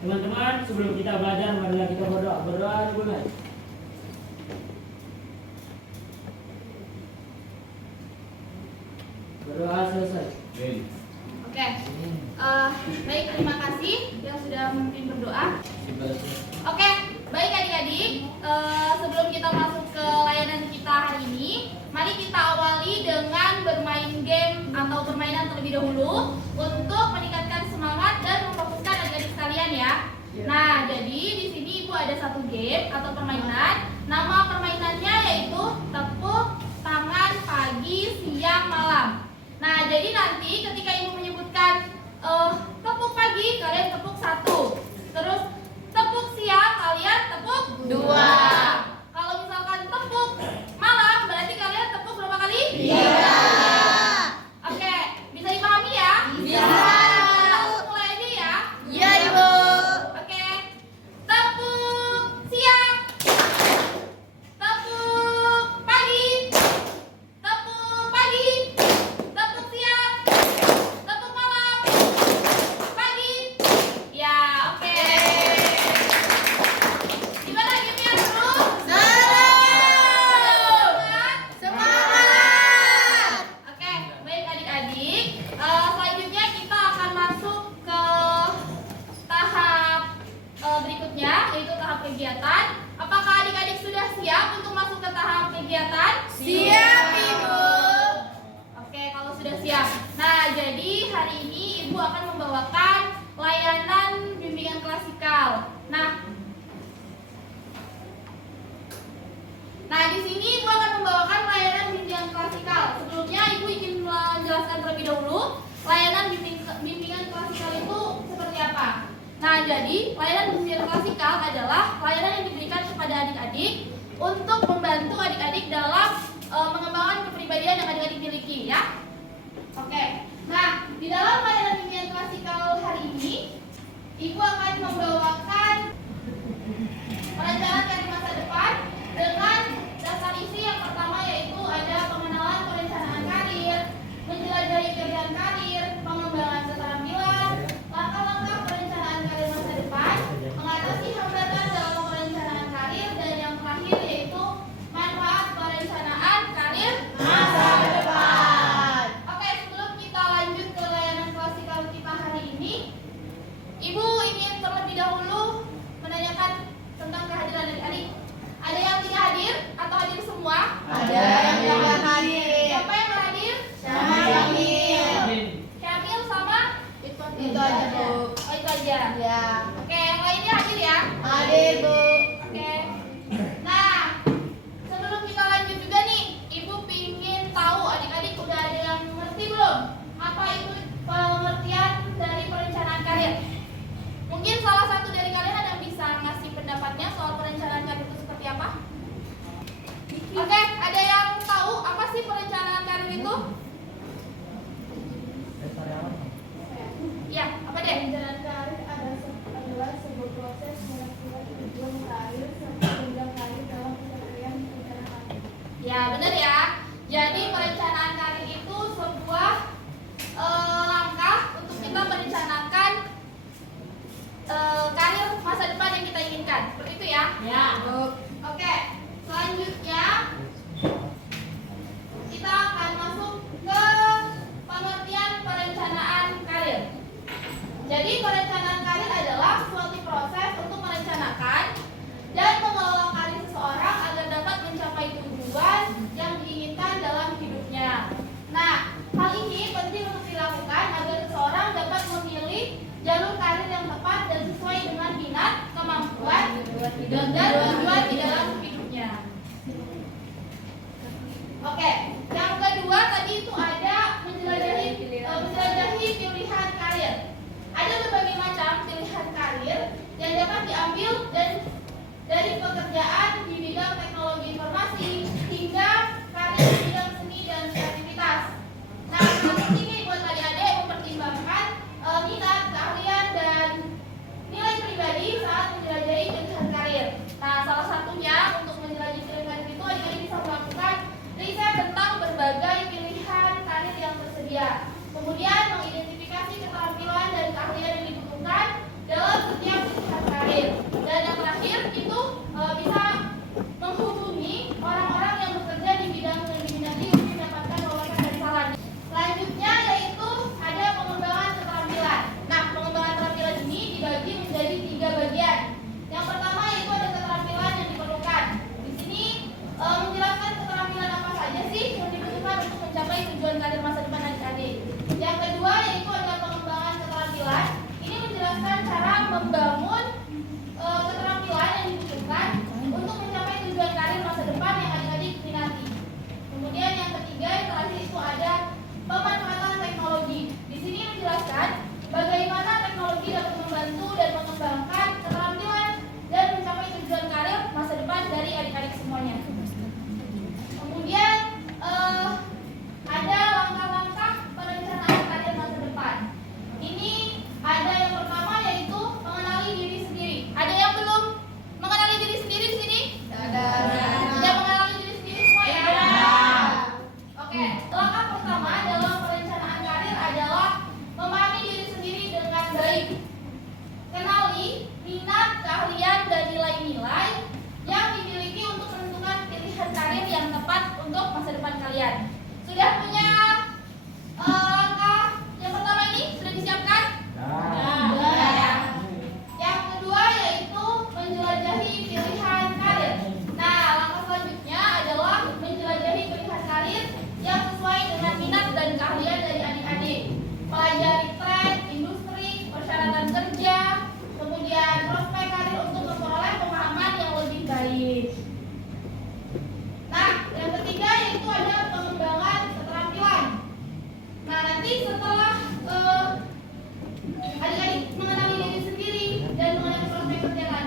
Teman-teman, sebelum kita belajar, marilah kita berdoa. Berdoa dimulai. Berdoa selesai. Oke. Baik, terima kasih yang sudah memimpin berdoa. Oke, baik adik-adik. Sebelum kita masuk ke layanan kita hari ini, mari kita awali dengan bermain game atau permainan terlebih dahulu untuk meningkatkan semangat dan memfokuskan adik-adik sekalian ya. Nah, jadi di sini Ibu ada satu game atau permainan. Nama permainannya yaitu tepuk tangan pagi, siang, malam. Nah, jadi nanti ketika Ibu menyebutkan tepuk pagi, kalian tepuk 1. Terus tepuk siang, kalian tepuk 2. Kalau misalkan tepuk malam, berarti kalian tepuk berapa kali? 3. Oke, bisa dipahami ya? Bisa. Langsung mulai aja ya. Iya, Ibu. Oke. Tepuk siang. Tepuk pagi. Tepuk pagi. Tepuk siang. Tepuk malam. Pagi. Ya, oke. Gimana gamenya, Bro? Semangat. Oke, baik adik-adik. Selanjutnya kita akan masuk ke tahap berikutnya, yaitu tahap kegiatan. Apakah adik-adik sudah siap untuk masuk ke tahap kegiatan? Siap, Ibu. Oke, kalau sudah siap. Nah, jadi hari ini Ibu akan membawakan layanan bimbingan klasikal. Nah, di sini Ibu akan membawakan layanan bimbingan klasikal. Sebelumnya Ibu ingin menjelaskan terlebih dahulu layanan bimbingan klasikal itu seperti apa. Nah, jadi layanan bimbingan klasikal adalah layanan yang diberikan kepada adik-adik untuk membantu adik-adik dalam mengembangkan kepribadian yang adik-adik miliki ya. Oke. Nah, di dalam layanan bimbingan klasikal hari ini Ibu akan membawakan perencanaan karir masa depan dengan dasar isi yang pertama yaitu ada pengenalan perencanaan karir, menjelajahi pilihan karir, pengembangan keterampilan, langkah-langkah perencanaan karir masa depan, mengatasi hambatan dalam perencanaan karir, dan yang terakhir yaitu manfaat perencanaan karir masa depan. Oke, sebelum kita lanjut ke layanan klasikal kita hari ini, Ibu ingin terlebih dahulu menanyakan tentang kehadiran adik-adik. Ada yang tidak hadir atau hadir semua? Ada yang tidak hadir. Siapa yang hadir? Sama Syamil. Syamil sama? Itu aja, Bu. Oh, itu aja. Ya. Oke, yang lainnya hadir ya? Hadir, Bu. Oke. Nah, sebelum kita lanjut juga nih, Ibu pingin tahu adik-adik udah ada yang ngerti belum? Apa itu pengertian dari perencanaan karir? Mungkin salah satu dari kalian ada yang bisa ngasih pendapatnya soal perencanaan karir itu seperti apa? Oke, ada yang tahu apa sih perencanaan karir itu? Ya, apa deh? Perencanaan karir adalah sebuah proses menentukan tujuan karir serta jenjang karir dalam pencapaian perencanaan karir. Ya, benar ya. Jadi perencanaan karir itu sebuah langkah untuk kita merencanakan karir masa depan yang kita inginkan. Seperti itu ya? Ya, Bu. Oke, selanjutnya kita akan masuk ke pengertian perencanaan karir. Jadi perencanaan karir adalah suatu proses untuk merencanakan dan mengelola karir seseorang agar dapat mencapai tujuan yang diinginkan dalam hidupnya. Nah, hal ini penting untuk dilakukan agar seseorang dapat memilih jalur karir yang tepat dan sesuai dengan minat, kemampuan, dan tujuan di dalam hidupnya. Oke, yang kedua tadi itu ada menjelajahi pilihan karir. Ada berbagai macam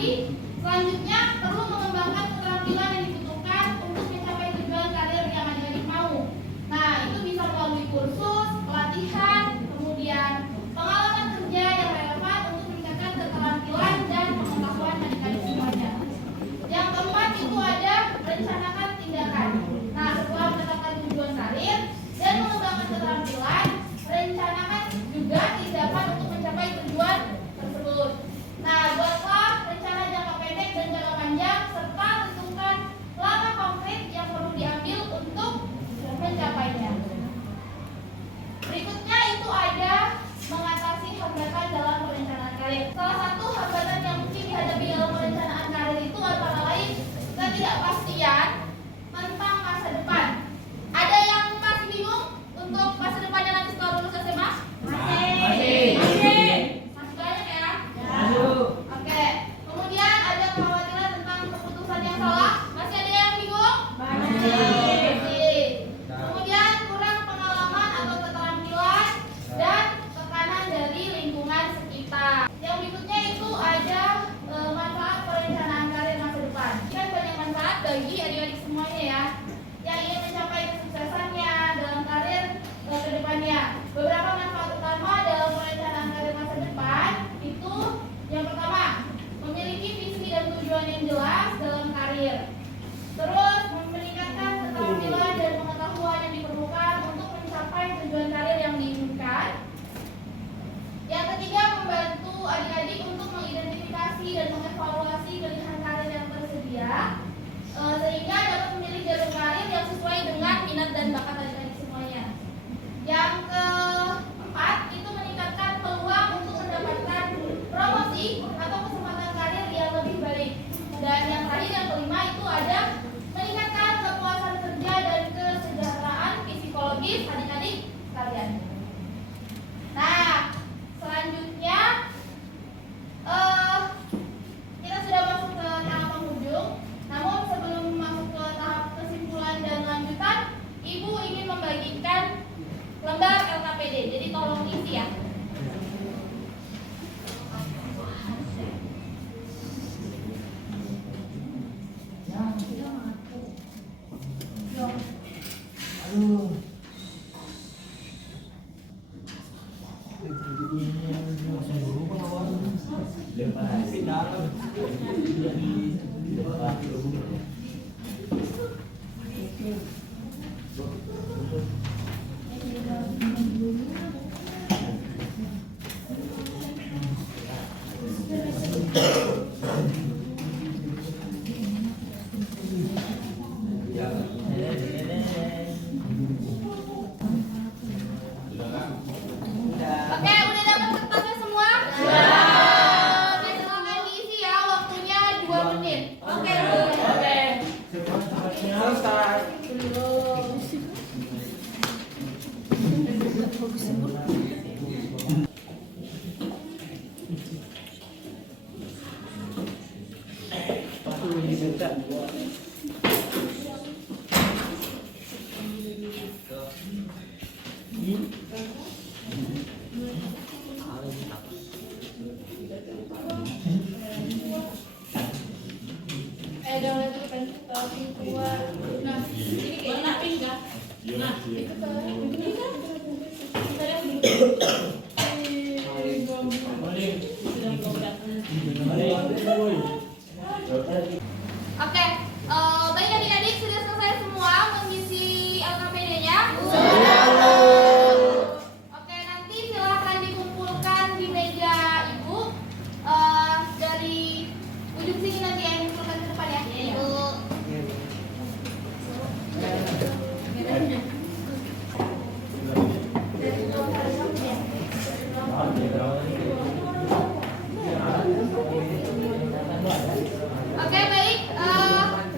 adik-adik, selanjutnya perlu mengembangkan keterampilan yang dibutuhkan untuk mencapai tujuan karir yang adik-adik mau. Nah, itu bisa melalui kursus, pelatihan, kemudian pengalaman kerja yang relevan untuk meningkatkan keterampilan dan pengetahuan adik-adik semuanya. Yang keempat itu ada rencanakan tindakan. Nah, setelah menetapkan tujuan karir dan mengembangkan keterampilan, rencanakan juga tindakan untuk mencapai tujuan tersebut. Nah, buatlah rencana jangka pendek dan jangka panjang serta tentukan langkah konkret yang perlu diambil untuk mencapainya. Berikutnya itu ada mengatasi hambatan dalam perencanaan karir. Salah satu hambatan yang mungkin dihadapi dalam perencanaan karir itu antara lain ketidakpastian tentang masa depan. Ada yang masih bingung untuk masa depannya nanti setelah lulus SMA? Masih banyak ya? Oke. Kemudian ada kekhawatiran tentang keputusan yang salah. Masih ada yang bingung? Masih. Kemudian kurang pengalaman atau keterampilan dan tekanan dari lingkungan sekitar. Yang berikutnya itu ada manfaat perencanaan karir masa depan. Kan banyak manfaat bagi adik-adik semuanya ya, yang ingin mencapai kesuksesannya dalam karir ke depannya. Beberapa manfaat utama dalam perencanaan karir masa depan itu yang pertama, memiliki visi dan tujuan yang jelas dalam karir. Terus meningkatkan keterampilan dan pengetahuan yang diperlukan untuk mencapai tujuan karir yang diinginkan. Yang ketiga, membantu adik-adik untuk mengidentifikasi dan mengevaluasi pilihan karir yang tersedia, sehingga dapat memilih jalur karir yang sesuai dengan minat dan bakat adik-adik semuanya. Yang keempat, itu meningkatkan peluang untuk mendapatkan promosi atau kesempatan karir yang lebih baik. Dan yang terakhir, yang kelima itu ada meningkatkan kepuasan kerja dan kesejahteraan psikologis adik-adik sekalian. Nah, selanjutnya kita sudah masuk ke tahap penghujung. Namun sebelum masuk ke tahap kesimpulan dan lanjutan, Ibu ingin membagikan lembar LKPD. Jadi tolong isi ya. Oke, udah dapat kertasnya semua? Sudah. Oke, silakan diisi ya. Waktunya 2 menit. Oke, Bu. Jangan lupa tapi keluar. Nah, ini warna pink kan? Nah, itu Oke, baik adik-adik, sudah selesai semua mengisi LKPD-nya? Oke, nanti silahkan dikumpulkan di meja Ibu. Dari ujung sini nanti yang kumpulkan ke depan ya. Ibu. Oke, baik.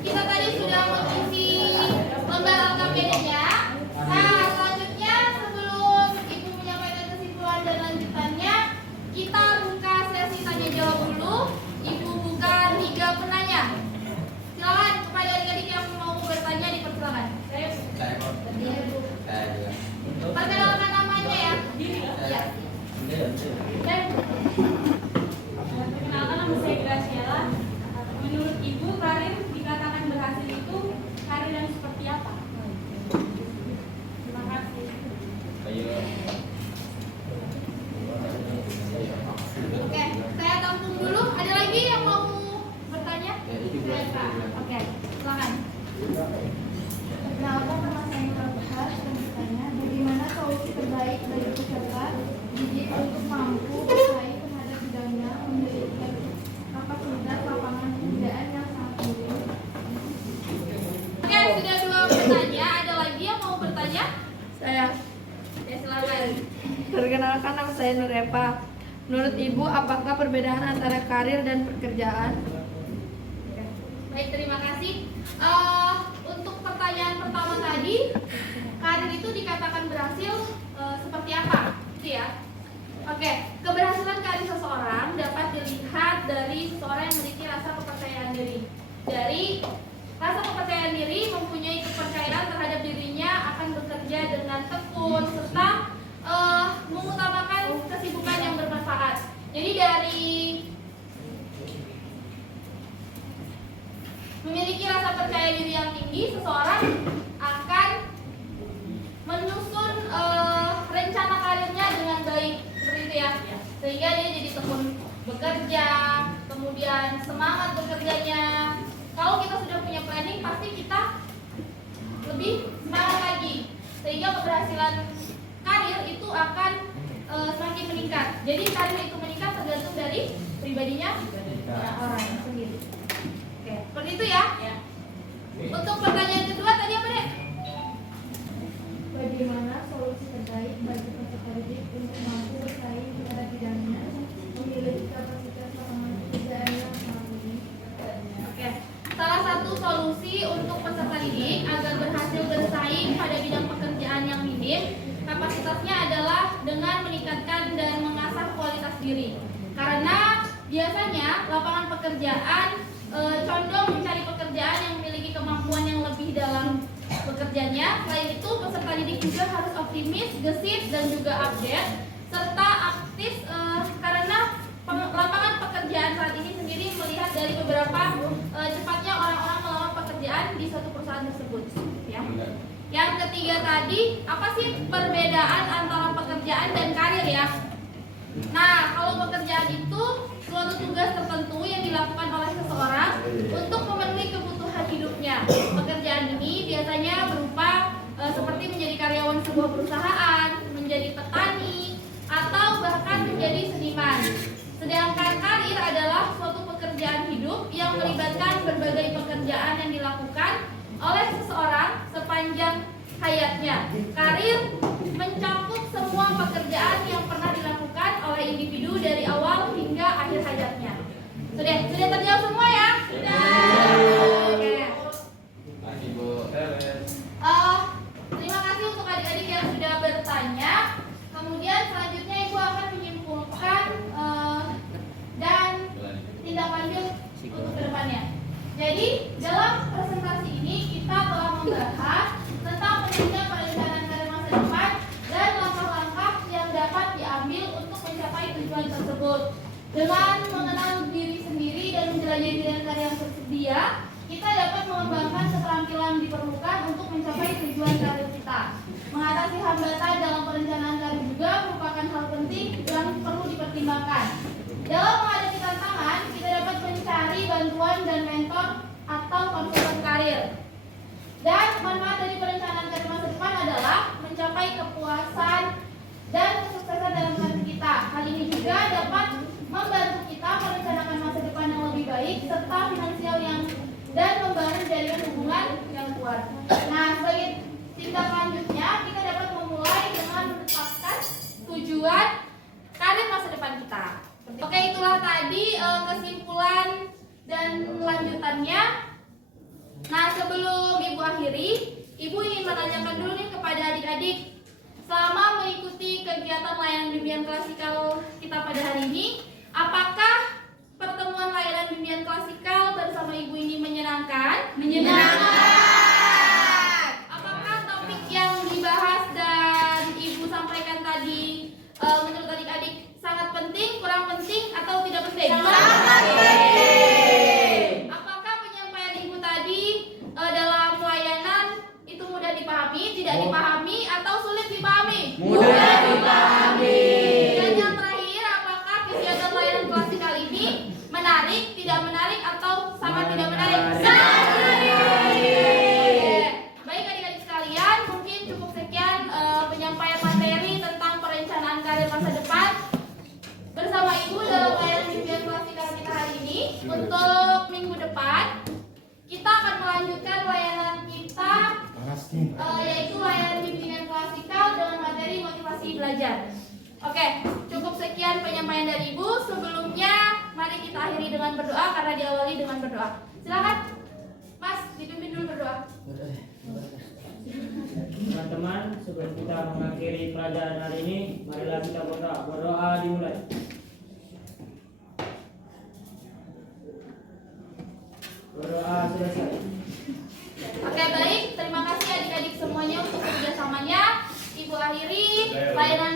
Kita tadi sudah mengisi lembar LKPD-nya. Nah, selanjutnya sebelum Ibu menyampaikan kesimpulan dan lanjutannya, kita buka sesi tanya jawab dulu. Ibu buka 3 penanya. Silakan kepada adik-adik yang mau bertanya dipersilakan. Perkenalkan namanya ya. Ya. Perkenalkan nama saya Graciela. saya Nur Eva. Menurut Ibu, apakah perbedaan antara karir dan pekerjaan? Baik, terima kasih. Untuk pertanyaan pertama tadi, karir itu dikatakan berhasil seperti apa? Gitu ya. Oke, keberhasilan karir seseorang dapat dilihat dari seseorang yang memiliki rasa kepercayaan diri. Dari rasa kepercayaan diri mempunyai kepercayaan terhadap dirinya akan bekerja dengan tekun serta mengutamakan kesibukan yang bermanfaat. Jadi dari memiliki rasa percaya diri yang tinggi, seseorang akan menyusun rencana karirnya dengan baik, seperti itu ya. Sehingga dia jadi tekun bekerja, kemudian semangat bekerjanya. Kalau kita sudah punya planning, pasti kita lebih semangat lagi. Sehingga keberhasilan karir itu akan semakin meningkat. Jadi karir itu meningkat tergantung dari pribadinya orang sendiri. Oke, seperti itu ya. Untuk pertanyaan kedua tadi apa, Dek? Bagaimana solusi terbaik bagi peserta didik untuk mampu bersaing pada bidangnya, memiliki kapasitas lapangan pekerjaan yang memenuhi? Oke. Salah satu solusi untuk peserta didik agar berhasil bersaing pada bidang pekerjaan yang minim, kapasitasnya adalah dengan meningkatkan dan mengasah kualitas diri. Karena biasanya lapangan pekerjaan condong mencari pekerjaan yang memiliki kemampuan yang lebih dalam bekerjanya. Selain itu, peserta didik juga harus optimis, gesit, dan juga update serta aktif karena lapangan pekerjaan saat ini sendiri melihat dari beberapa cepatnya orang-orang melamar pekerjaan di suatu perusahaan tersebut. Ya. Yang ketiga tadi, apa sih perbedaan antara pekerjaan dan karir ya? Nah, kalau pekerjaan itu suatu tugas tertentu yang dilakukan oleh seseorang untuk memenuhi kebutuhan hidupnya. Pekerjaan ini biasanya berupa seperti menjadi karyawan sebuah perusahaan, menjadi petani, atau bahkan menjadi seniman. Sedangkan karir adalah suatu pekerjaan hidup yang melibatkan berbagai pekerjaan yang dilakukan oleh seseorang sepanjang hayatnya. Karir mencakup semua pekerjaan yang pernah dilakukan oleh individu dari awal hingga akhir hayatnya. Sudah terjawab semua ya? Sudah. Oke. Terima kasih untuk adik-adik yang sudah bertanya. Kemudian selanjutnya Ibu akan menyimpulkan dan tindak lanjut untuk kedepannya. Jadi dalam presentasi ini kita telah membahas tentang pendidikan perencanaan karir masa depan dan langkah-langkah yang dapat diambil untuk mencapai tujuan tersebut. Dengan mengenal diri sendiri dan menjelajahi pilihan karir yang tersedia, kita dapat mengembangkan keterampilan diperlukan untuk mencapai tujuan karir kita. Mengatasi hambatan dalam perencanaan karir juga merupakan hal penting yang perlu dipertimbangkan. Dalam menghadapi tantangan, kita dapat mencari bantuan dan mentor atau konsultan karir. Dan manfaat dari perencanaan karir masa depan adalah mencapai kepuasan dan kesuksesan dalam karir kita. Hal ini juga dapat membantu kita merencanakan masa depan yang lebih baik serta finansial yang dan membangun jaringan hubungan yang kuat. Nah, sebagai tindak lanjutnya kita dapat memulai dengan menetapkan tujuan karir masa depan kita. Oke, itulah tadi kesimpulan dan lanjutannya. Nah, sebelum Ibu akhiri, Ibu ingin menanyakan dulu nih kepada adik-adik, selama mengikuti kegiatan layanan bimbingan klasikal kita pada hari ini, apakah pertemuan layanan bimbingan klasikal bersama Ibu ini menyenangkan? Menyenangkan. Apakah topik yang dibahas dan Ibu sampaikan tadi menurut adik-adik sangat penting, kurang penting, atau tidak penting? Sangat penting. Apakah penyampaian Ibu tadi dalam layanan itu mudah dipahami, tidak dipahami, atau sulit dipahami? Mudah dipahami. Dan yang terakhir, apakah kegiatan layanan klasikal ini menarik, tidak menarik, atau sangat tidak menarik? Sangat menarik. Baik adik-adik sekalian, mungkin cukup sekian penyampaian materi tentang perencanaan karir masa depan bersama Ibu dalam layanan bimbingan klasikal kita hari ini. Untuk minggu depan kita akan melanjutkan layanan kita yaitu layanan bimbingan klasikal dengan materi motivasi belajar. Oke, Cukup sekian penyampaian dari Ibu. Sebelumnya mari kita akhiri dengan berdoa karena diawali dengan berdoa. Silakan Mas, dipimpin dulu berdoa. Teman-teman, sebelum kita mengakhiri pelajaran hari ini, marilah kita berdoa. Berdoa dimulai. Berdoa selesai. Oke, baik. Terima kasih adik-adik semuanya untuk kerjasamanya. Ibu akhiri layanan